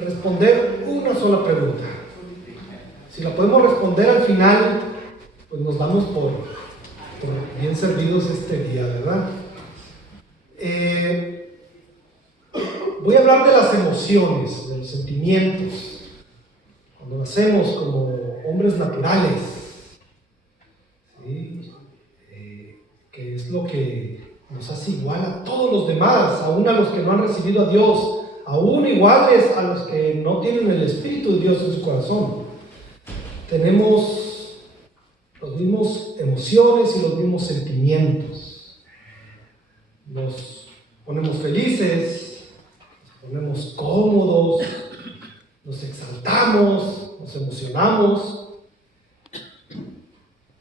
responder una sola pregunta. Si la podemos responder al final, pues nos damos por bien servidos este día, ¿verdad? Voy a hablar de las emociones, de los sentimientos. Cuando nacemos como hombres naturales, ¿sí? Que es lo que nos hace igual a todos los demás, aún a los que no han recibido a Dios, aún iguales a los que no tienen el Espíritu de Dios en su corazón. Tenemos las mismas emociones y los mismos sentimientos. Nos ponemos felices, nos ponemos cómodos, nos exaltamos, nos emocionamos.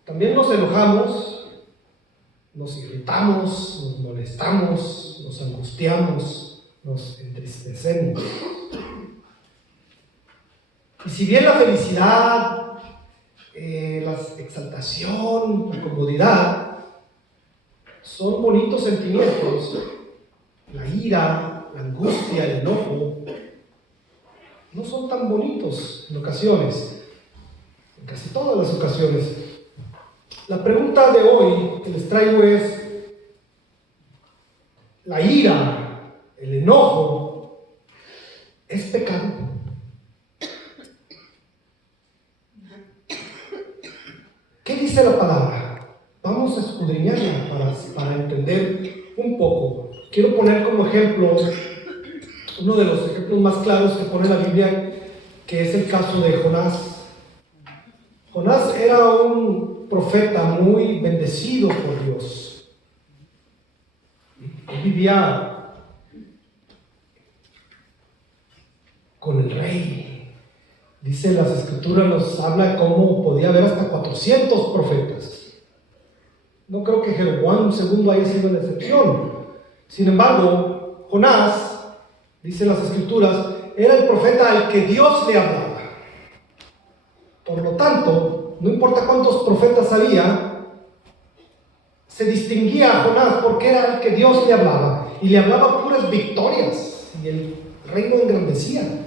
También nos enojamos, nos irritamos, nos molestamos, nos angustiamos, nos entristecemos. Y si bien la felicidad, la exaltación, la comodidad son bonitos sentimientos, la ira, la angustia, el enojo no son tan bonitos en ocasiones, en casi todas las ocasiones. La pregunta de hoy que les traigo es: ¿la ira, el enojo, es pecado? ¿Qué dice la palabra? Vamos a escudriñarla para entender un poco. Quiero poner como ejemplo uno de los ejemplos más claros que pone la Biblia, que es el caso de Jonás. Jonás era un profeta muy bendecido por Dios. Él vivía con el rey. Dice las Escrituras, nos habla cómo podía haber hasta 400 profetas. No creo que Jeroboam II haya sido la excepción. Sin embargo, Jonás, dice las Escrituras, era el profeta al que Dios le hablaba. Por lo tanto, no importa cuántos profetas había, se distinguía a Jonás porque era el que Dios le hablaba. Y le hablaba puras victorias. Y el reino engrandecía.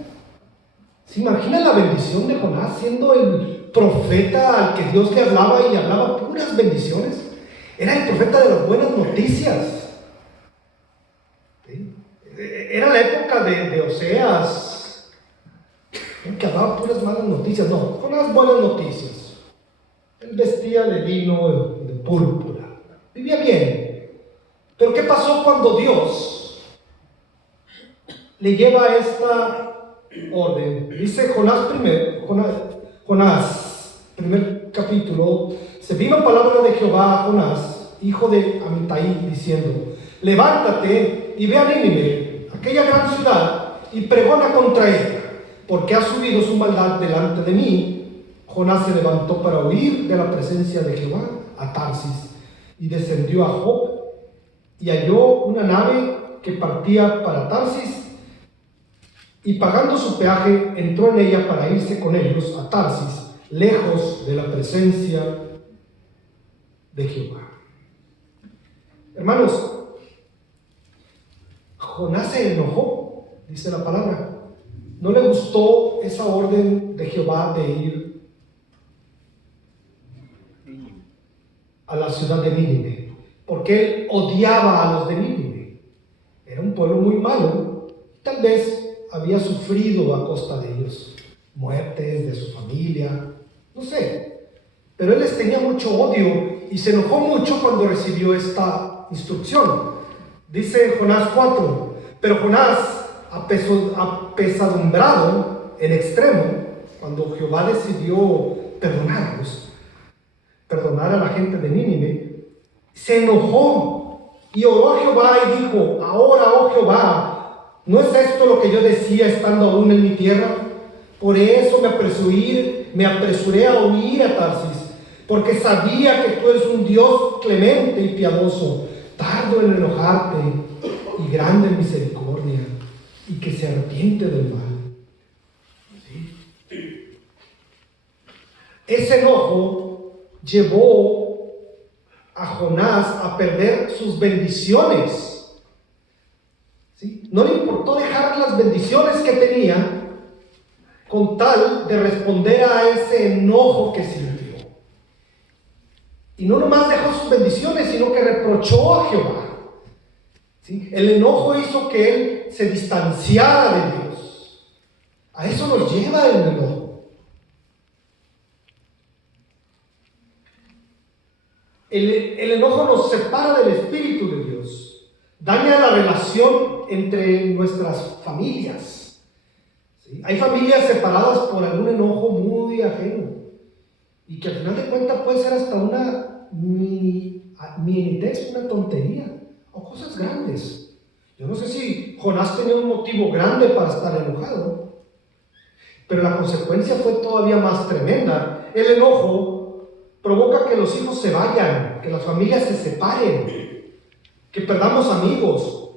¿Se imagina la bendición de Jonás siendo el profeta al que Dios le hablaba y le hablaba puras bendiciones? Era el profeta de las buenas noticias. ¿Sí? Era la época de Oseas, que hablaba puras malas noticias. No, Jonás buenas noticias. Él vestía de lino de púrpura. Vivía bien. Pero ¿qué pasó cuando Dios le lleva esta orden? Dice Jonás, primer capítulo, se vino palabra de Jehová a Jonás, hijo de Amitai, diciendo: levántate y ve a Nínive, aquella gran ciudad, y pregona contra ella, porque ha subido su maldad delante de mí. Jonás se levantó para huir de la presencia de Jehová a Tarsis, y descendió a Jope, y halló una nave que partía para Tarsis, y pagando su peaje, entró en ella para irse con ellos a Tarsis, lejos de la presencia de Jehová. Hermanos, Jonás se enojó, dice la palabra. No le gustó esa orden de Jehová de ir a la ciudad de Nínive, porque él odiaba a los de Nínive. Era un pueblo muy malo, tal vez había sufrido a costa de ellos, muertes de su familia, no sé, pero él les tenía mucho odio y se enojó mucho cuando recibió esta instrucción. Dice Jonás 4, pero Jonás, apesadumbrado en extremo, cuando Jehová decidió perdonar a la gente de Nínive, se enojó y oró a Jehová y dijo: ahora, oh Jehová, ¿no es esto lo que yo decía estando aún en mi tierra? Por eso me apresuré a huir a Tarsis, porque sabía que tú eres un Dios clemente y piadoso, tardo en enojarte y grande en misericordia, y que se arrepiente del mal. ¿Sí? Ese enojo llevó a Jonás a perder sus bendiciones. ¿Sí? No le importó dejar las bendiciones que tenía con tal de responder a ese enojo que sintió. Y no nomás dejó sus bendiciones, sino que reprochó a Jehová. ¿Sí? El enojo hizo que él se distanciara de Dios. A eso nos lleva el enojo. El enojo nos separa del Espíritu de Dios. Daña la relación entre nuestras familias. ¿Sí? Hay familias separadas por algún enojo muy ajeno. Y que al final de cuentas puede ser hasta una minitez, una tontería. O cosas grandes. Yo no sé si Jonás tenía un motivo grande para estar enojado, pero la consecuencia fue todavía más tremenda. El enojo provoca que los hijos se vayan, que las familias se separen, que perdamos amigos.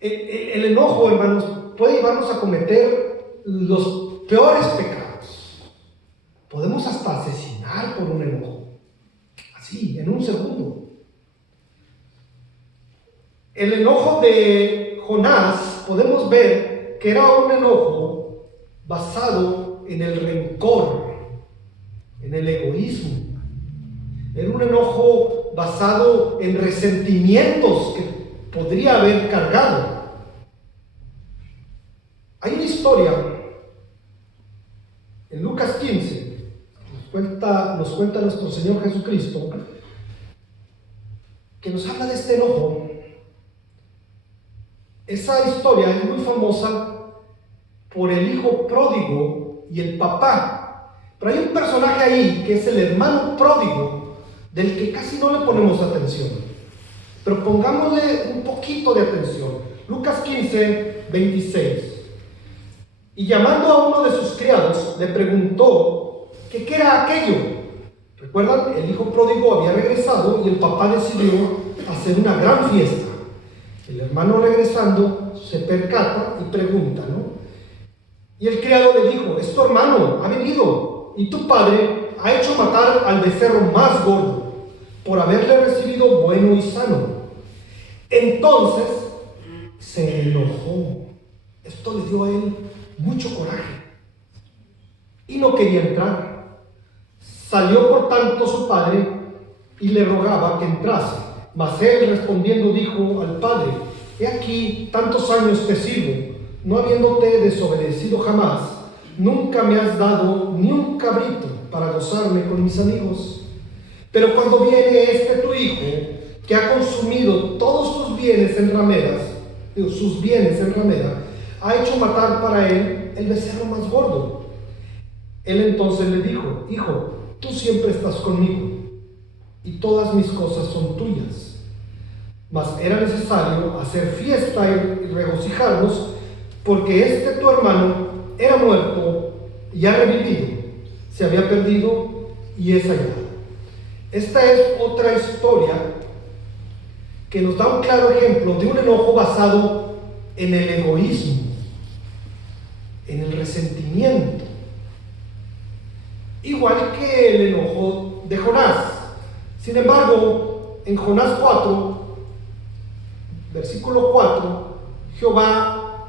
El enojo, hermanos, puede llevarnos a cometer los peores pecados. Podemos hasta asesinar por un enojo, así, en un segundo. El enojo de Jonás, podemos ver que era un enojo basado en el rencor, en el egoísmo. Era un enojo basado en resentimientos que podría haber cargado. Hay una historia en Lucas 15, nos cuenta nuestro Señor Jesucristo, que nos habla de este enojo. Esa historia es muy famosa por el hijo pródigo y el papá. Pero hay un personaje ahí que es el hermano pródigo, del que casi no le ponemos atención. Pero pongámosle un poquito de atención. Lucas 15, 26. Y llamando a uno de sus criados, le preguntó que qué era aquello. ¿Recuerdan? El hijo pródigo había regresado y el papá decidió hacer una gran fiesta. El hermano regresando se percata y pregunta, ¿no? Y el criado le dijo: es tu hermano, ha venido, y tu padre ha hecho matar al becerro más gordo, por haberle recibido bueno y sano. Entonces se enojó. Esto le dio a él mucho coraje y no quería entrar. Salió por tanto su padre y le rogaba que entrase. Mas él respondiendo dijo al padre: he aquí tantos años te sirvo, no habiéndote desobedecido jamás. Nunca me has dado ni un cabrito para gozarme con mis amigos. Pero cuando viene este tu hijo, que ha consumido todos sus bienes en rameras, ha hecho matar para él el becerro más gordo. Él entonces le dijo: hijo, tú siempre estás conmigo, y todas mis cosas son tuyas. Mas era necesario hacer fiesta y regocijarnos, porque este tu hermano era muerto y ha revivido, se había perdido y es hallado. Esta es otra historia que nos da un claro ejemplo de un enojo basado en el egoísmo, en el resentimiento, igual que el enojo de Jonás. Sin embargo, en Jonás 4, versículo 4, Jehová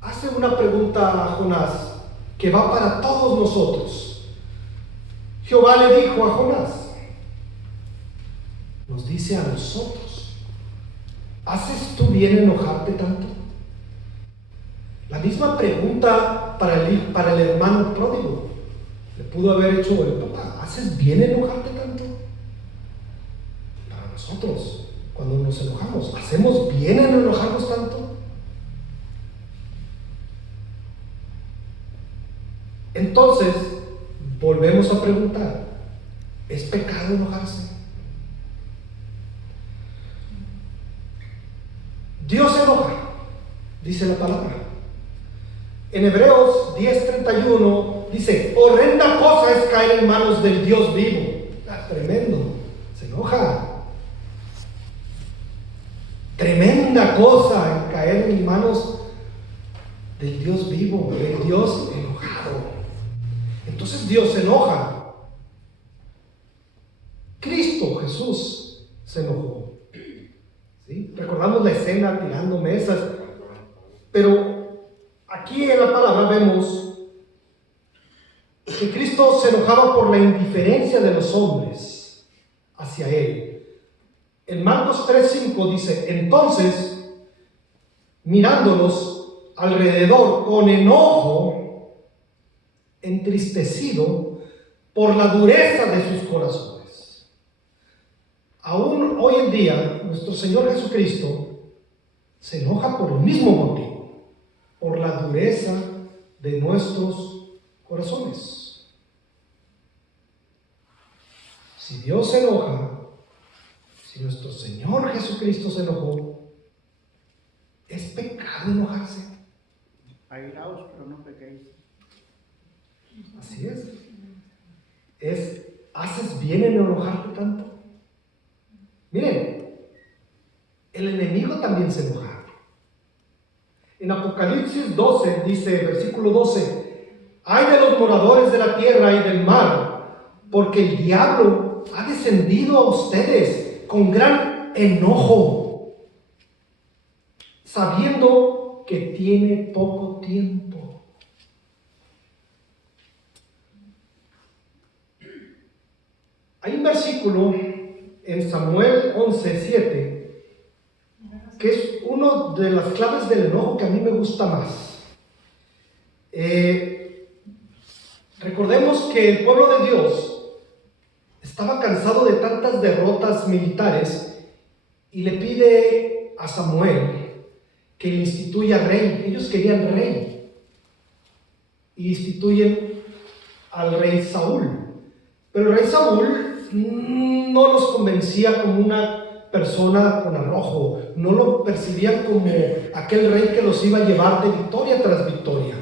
hace una pregunta a Jonás que va para todos nosotros. Jehová le dijo a Jonás, nos dice a nosotros: ¿haces tú bien enojarte tanto? La misma pregunta para el hermano pródigo le pudo haber hecho el papá: ¿haces bien enojarte tanto? Para nosotros, cuando nos enojamos, ¿hacemos bien en enojarnos tanto? Entonces, volvemos a preguntar: ¿es pecado enojarse? Dios se enoja, dice la palabra. En Hebreos 10:31 dice: horrenda cosa es caer en manos del Dios vivo. Tremendo, se enoja. Tremenda cosa en caer en manos del Dios vivo, del Dios enojado. Entonces Dios se enoja. Cristo Jesús se enojó. ¿Sí? Recordamos la escena tirando mesas, pero aquí en la palabra vemos que Cristo se enojaba por la indiferencia de los hombres hacia Él. En Marcos 3:5 dice: entonces, mirándolos alrededor con enojo, entristecido por la dureza de sus corazones. Aún hoy en día, nuestro Señor Jesucristo se enoja por el mismo motivo, por la dureza de nuestros corazones. Si Dios se enoja, si nuestro Señor Jesucristo se enojó, ¿es pecado enojarse? Airaos, pero no pequéis. Así es. ¿Haces bien en enojarte tanto? Miren, el enemigo también se enoja. En Apocalipsis 12 dice, versículo 12: ay de los moradores de la tierra y del mar, porque el diablo ha descendido a ustedes con gran enojo, sabiendo que tiene poco tiempo. Hay un versículo en Samuel 11:7 que es una de las claves del enojo que a mí me gusta más. Recordemos que el pueblo de Dios estaba cansado de tantas derrotas militares y le pide a Samuel que instituya rey. Ellos querían rey y instituyen al rey Saúl, pero el rey Saúl no los convencía como una persona con arrojo, no lo percibían como aquel rey que los iba a llevar de victoria tras victoria.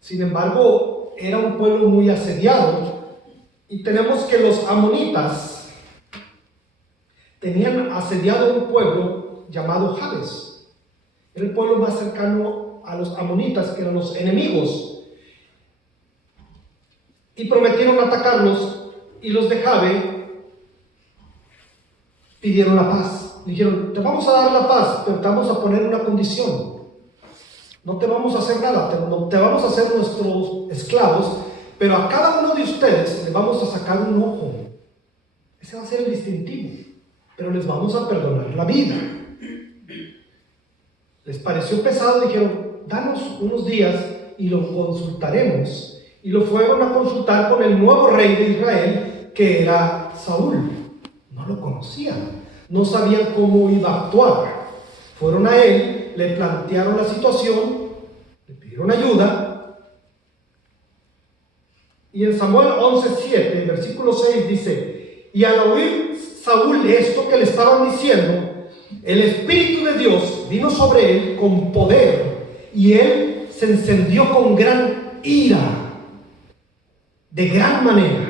Sin embargo, era un pueblo muy asediado, y tenemos que los amonitas tenían asediado un pueblo llamado Jabes. Era el pueblo más cercano a los amonitas, que eran los enemigos, y prometieron atacarlos, y los de Jabe pidieron la paz. Dijeron: te vamos a dar la paz, pero te vamos a poner una condición. No te vamos a hacer nada, te vamos a hacer nuestros esclavos, pero a cada uno de ustedes le vamos a sacar un ojo. Ese va a ser el distintivo, pero les vamos a perdonar la vida. Les pareció pesado, dijeron: danos unos días y lo consultaremos. Y lo fueron a consultar con el nuevo rey de Israel, que era Saúl. No lo conocían, no sabían cómo iba a actuar. Fueron a él, le plantearon la situación, le pidieron ayuda. Y en Samuel 11:7, versículo 6 dice: y al oír Saúl esto que le estaban diciendo, el Espíritu de Dios vino sobre él con poder, y él se encendió con gran ira, de gran manera,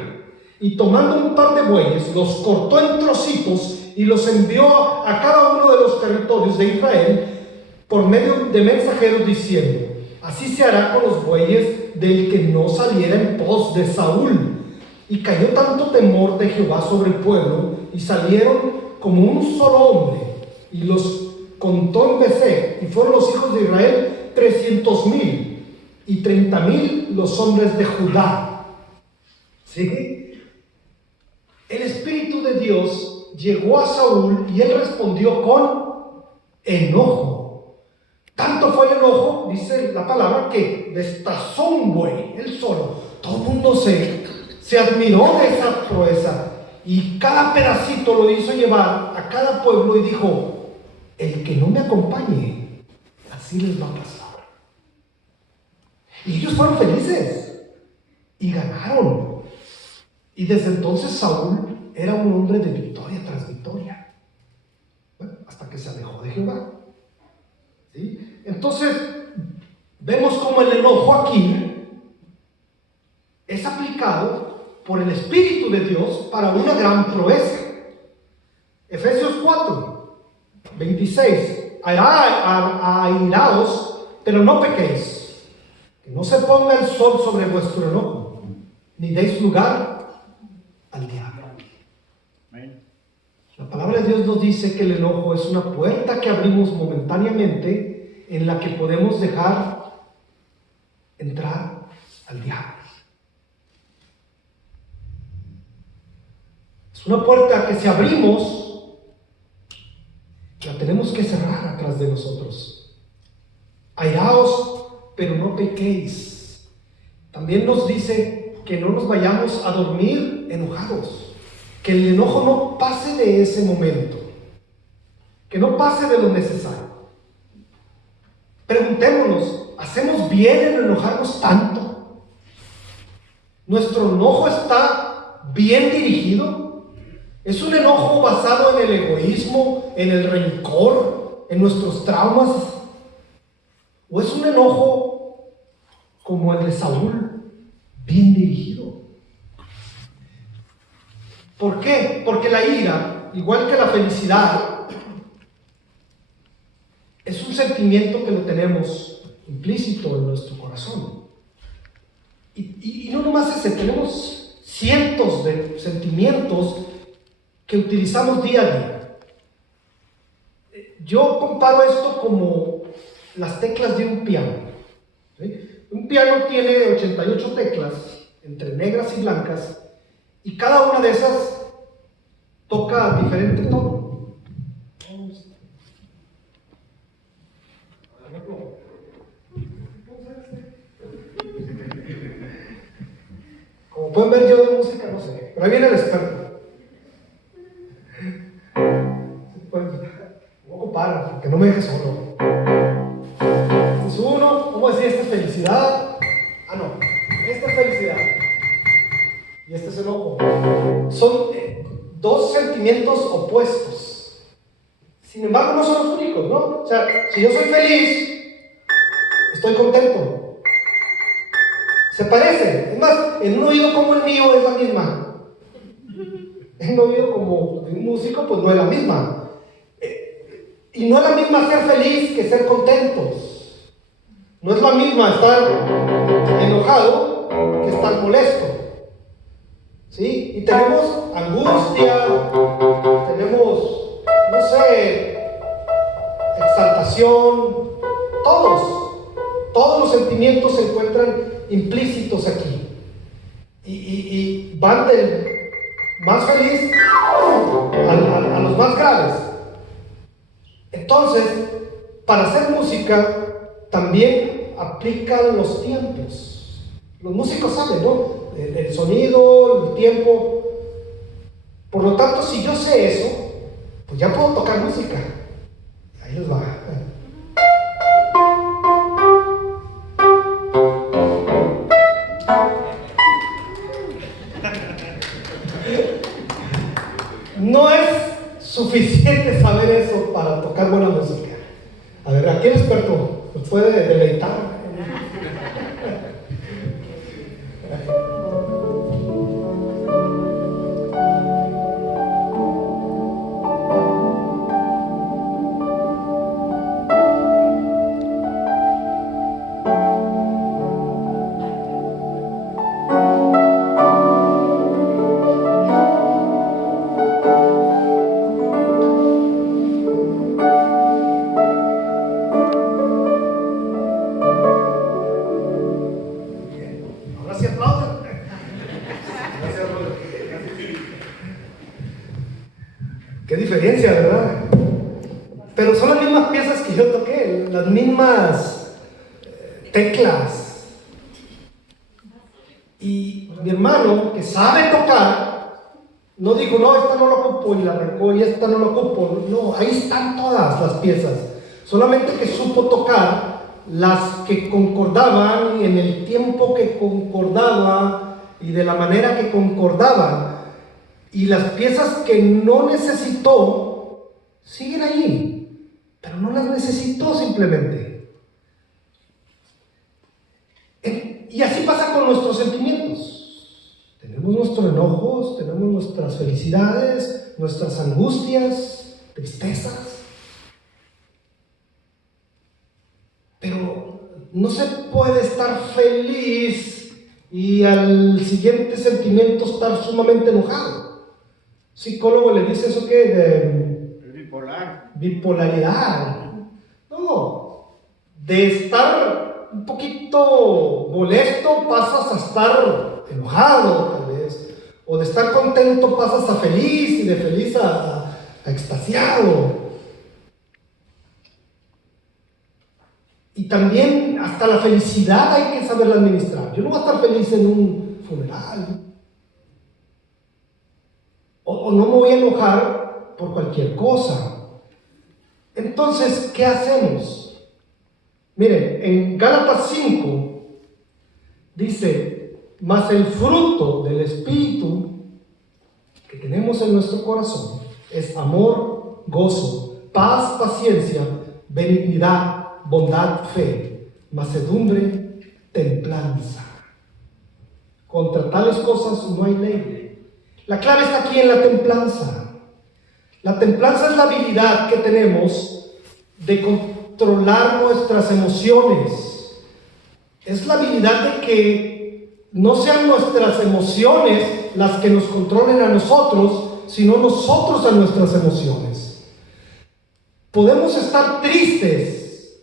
y tomando un par de bueyes, los cortó en trocitos y los envió a cada uno de los territorios de Israel por medio de mensajeros, diciendo: así se hará con los bueyes del que no saliera en pos de Saúl. Y cayó tanto temor de Jehová sobre el pueblo, y salieron como un solo hombre, y los contó en Besek, y fueron los hijos de Israel 300,000, y 30,000 los hombres de Judá. ¿Sí? El Espíritu de Dios llegó a Saúl y él respondió con enojo. Tanto fue el enojo, dice la palabra, que destazó un buey, él solo. Todo el mundo se admiró de esa proeza, y cada pedacito lo hizo llevar a cada pueblo y dijo: el que no me acompañe, así les va a pasar. Y ellos fueron felices y ganaron. Y desde entonces Saúl era un hombre de victoria tras victoria, bueno, hasta que se alejó de Jehová. ¿Sí? Entonces vemos como el enojo aquí es aplicado por el Espíritu de Dios para una gran proeza. Efesios 4:26: airaos, pero no pequéis, que no se ponga el sol sobre vuestro enojo, ni deis lugar al diablo. La palabra de Dios nos dice que el enojo es una puerta que abrimos momentáneamente, en la que podemos dejar entrar al diablo. una puerta que si abrimos, la tenemos que cerrar atrás de nosotros. Airaos, pero no pequéis. También nos dice que no nos vayamos a dormir enojados, que el enojo no pase de ese momento, que no pase de lo necesario. Preguntémonos, ¿hacemos bien en enojarnos tanto? ¿Nuestro enojo está bien dirigido? ¿Es un enojo basado en el egoísmo, en el rencor, en nuestros traumas? ¿O es un enojo como el de Saúl, bien dirigido? ¿Por qué? Porque la ira, igual que la felicidad, es un sentimiento que lo tenemos implícito en nuestro corazón. Y no nomás ese, tenemos cientos de sentimientos que utilizamos día a día. Yo comparo esto como las teclas de un piano. ¿Sí? Un piano tiene 88 teclas, entre negras y blancas, y cada una de esas toca diferente tono. Como pueden ver, yo de música no sé, pero ahí viene el experto. Voy a ocupar, porque no me dejes solo. Este es uno, ¿cómo decir? Esta es felicidad. Ah, no, esta es felicidad. Y este es enojo. Son dos sentimientos opuestos. Sin embargo, no son los únicos, ¿no? O sea, si yo soy feliz, estoy contento. Se parecen. Es más, en un oído como el mío es la misma. En un oído como de un músico, pues no es la misma. Y no es la misma ser feliz que ser contentos. No es la misma estar enojado que estar molesto. ¿Sí? Y tenemos angustia, tenemos, no sé, exaltación, todos los sentimientos se encuentran implícitos aquí. Y van del más feliz a los más graves. Entonces, para hacer música también aplican los tiempos. Los músicos saben, ¿no? El sonido, el tiempo. Por lo tanto, si yo sé eso, pues ya puedo tocar música. Ahí les va. No es suficiente saber eso para tocar buena música. A ver, ¿a quién experto nos puede deleitar? Qué diferencia, ¿verdad? Pero son las mismas piezas que yo toqué, las mismas teclas. Y mi hermano, que sabe tocar, no dijo, no, esta no la ocupo, y la arrancó, y esta no la ocupo. No, ahí están todas las piezas. Solamente que supo tocar las que concordaban en el tiempo que concordaba y de la manera que concordaban. Y las piezas que no necesitó siguen ahí, pero no las necesitó simplemente. Y así pasa con nuestros sentimientos. Tenemos nuestros enojos, tenemos nuestras felicidades, nuestras angustias, tristezas. Pero no se puede estar feliz y al siguiente sentimiento estar sumamente enojado. Psicólogo le dice eso que bipolar. Bipolaridad. No, de estar un poquito molesto pasas a estar enojado tal vez, O de estar contento pasas a feliz y de feliz a extasiado. Y también hasta la felicidad hay que saberla administrar. Yo no voy a estar feliz en un funeral. O no me voy a enojar por cualquier cosa. Entonces, ¿qué hacemos? Miren, en Gálatas 5 dice: mas el fruto del Espíritu que tenemos en nuestro corazón es amor, gozo, paz, paciencia, benignidad, bondad, fe, mansedumbre, templanza. Contra tales cosas no hay ley. La clave está aquí en la templanza. La templanza es la habilidad que tenemos de controlar nuestras emociones. Es la habilidad de que no sean nuestras emociones las que nos controlen a nosotros, sino nosotros a nuestras emociones. Podemos estar tristes,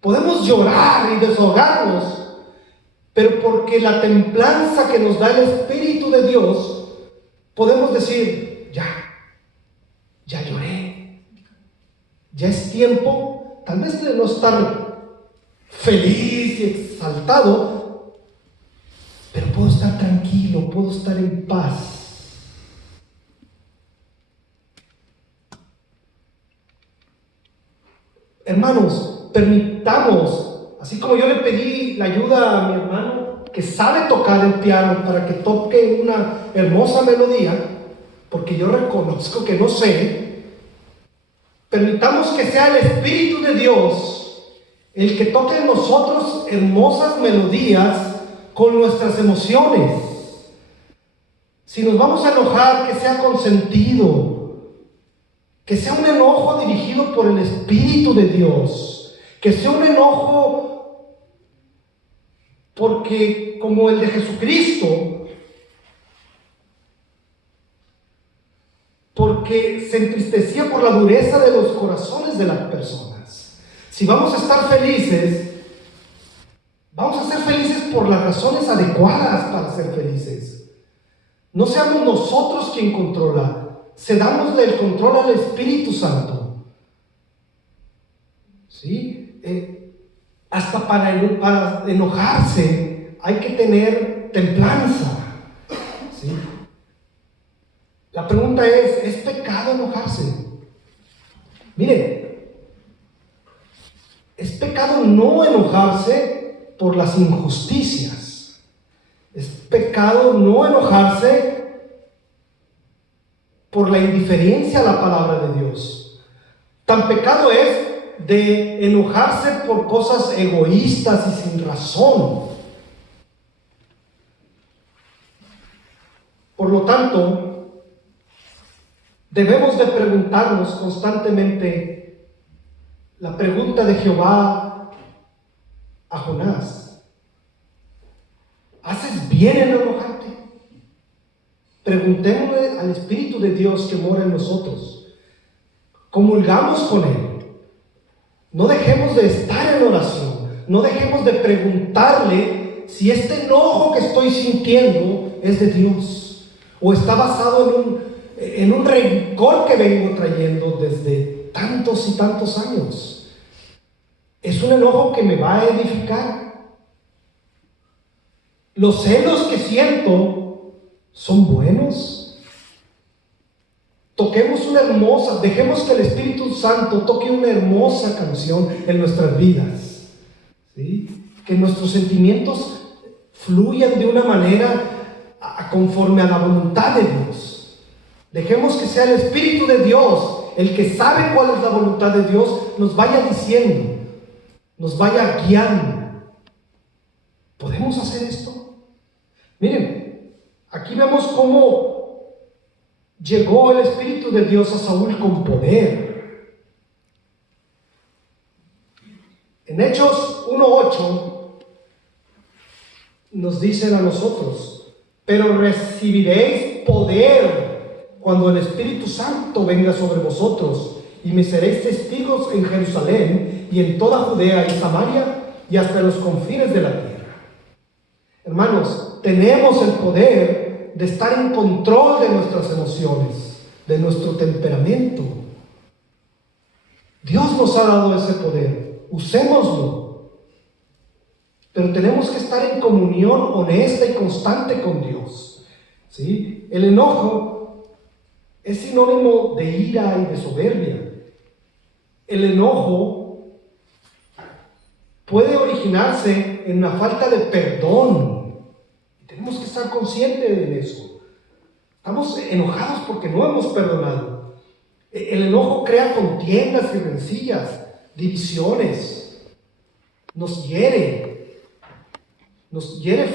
podemos llorar y desahogarnos, pero porque la templanza que nos da el Espíritu de Dios, podemos decir: ya lloré, ya es tiempo, tal vez de no estar feliz y exaltado, pero puedo estar tranquilo, puedo estar en paz. Hermanos, permitamos, así como yo le pedí la ayuda a mi hermano que sabe tocar el piano para que toque una hermosa melodía, porque yo reconozco que no sé, permitamos que sea el Espíritu de Dios el que toque en nosotros hermosas melodías con nuestras emociones. Si nos vamos a enojar, que sea consentido, que sea un enojo dirigido por el Espíritu de Dios, que sea un enojo porque, como el de Jesucristo, porque se entristecía por la dureza de los corazones de las personas. Si vamos a estar felices, vamos a ser felices por las razones adecuadas para ser felices. No seamos nosotros quien controla, cedamosle el control al Espíritu Santo. ¿Sí? Hasta para enojarse hay que tener templanza. ¿Sí? La pregunta ¿es pecado enojarse? Miren, es pecado no enojarse por las injusticias. Es pecado no enojarse por la indiferencia a la palabra de Dios. Tan pecado es de enojarse por cosas egoístas y sin razón. Por lo tanto, debemos de preguntarnos constantemente la pregunta de Jehová a Jonás: ¿haces bien en enojarte? Preguntémosle al Espíritu de Dios que mora en nosotros. Comulgamos con Él. No dejemos de estar en oración. No dejemos de preguntarle si este enojo que estoy sintiendo es de Dios o está basado en un rencor que vengo trayendo desde tantos y tantos años. ¿Es un enojo que me va a edificar? ¿Los celos que siento son buenos? Dejemos que el Espíritu Santo toque una hermosa canción en nuestras vidas, ¿sí? Que nuestros sentimientos fluyan de una manera conforme a la voluntad de Dios. Dejemos que sea el Espíritu de Dios, el que sabe cuál es la voluntad de Dios, nos vaya diciendo, nos vaya guiando. ¿Podemos hacer esto? Miren, aquí vemos cómo llegó el Espíritu de Dios a Saúl con poder. En Hechos 1:8 nos dicen a nosotros: pero recibiréis poder cuando el Espíritu Santo venga sobre vosotros, y me seréis testigos en Jerusalén y en toda Judea y Samaria y hasta los confines de la tierra. Hermanos, tenemos el poder de estar en control de nuestras emociones, de nuestro temperamento. Dios nos ha dado ese poder, usémoslo. Pero tenemos que estar en comunión honesta y constante con Dios, ¿sí? El enojo es sinónimo de ira y de soberbia. El enojo puede originarse en una falta de perdón. Tenemos que estar conscientes de eso. Estamos enojados porque no hemos perdonado. El enojo crea contiendas y rencillas, divisiones. Nos hiere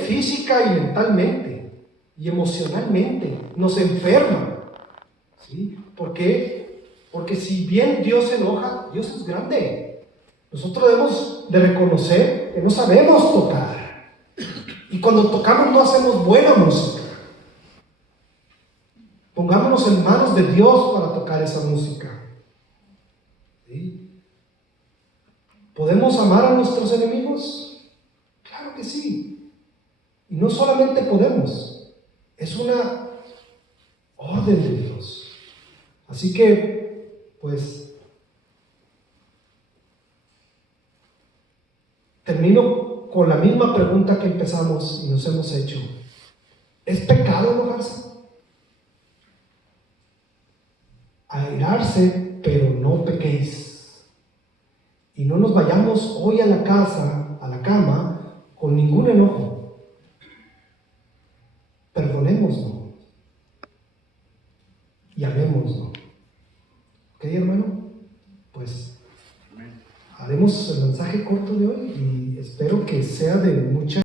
física y mentalmente y emocionalmente. Nos enferma. ¿Sí? ¿Por qué? Porque si bien Dios se enoja, Dios es grande. Nosotros debemos de reconocer que no sabemos tocar. Y cuando tocamos no hacemos buena música. Pongámonos en manos de Dios para tocar esa música. ¿Sí? ¿Podemos amar a nuestros enemigos? Claro que sí. Y no solamente podemos, es una orden de Dios. Así que, pues, termino con la misma pregunta que empezamos y nos hemos hecho. ¿Es pecado enojarse? Airarse, pero no pequéis. Y no nos vayamos hoy a la casa, a la cama, con ningún enojo. Perdonémonos y amémonos. ¿Ok, hermano? Pues haremos el mensaje corto de hoy y espero que sea de mucha